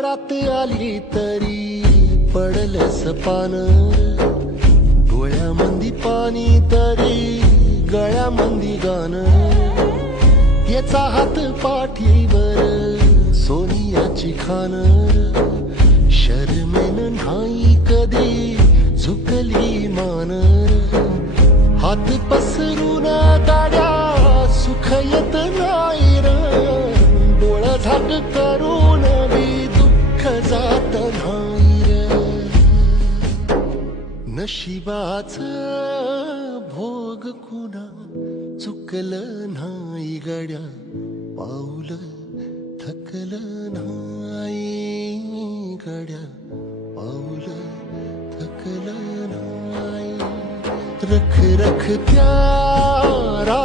रात आली तरी पडलंस पान, डोळ्यामंदी पाणी तरी गळ्यामंदी गाणं. याचा हात पाठीवर सोनियाची खान, शर्मेन नाही कधी झुकली मान. हात पसरून गाड्या सुख येत नाही र, डोळ झाक करून बी दुःख जात नाही र. नशिबाच भोग कुणा चुकलं नाही गड्या, पाऊल थकलं नाही गड्या, पाऊल थकलं नाही. रख रख प्यारा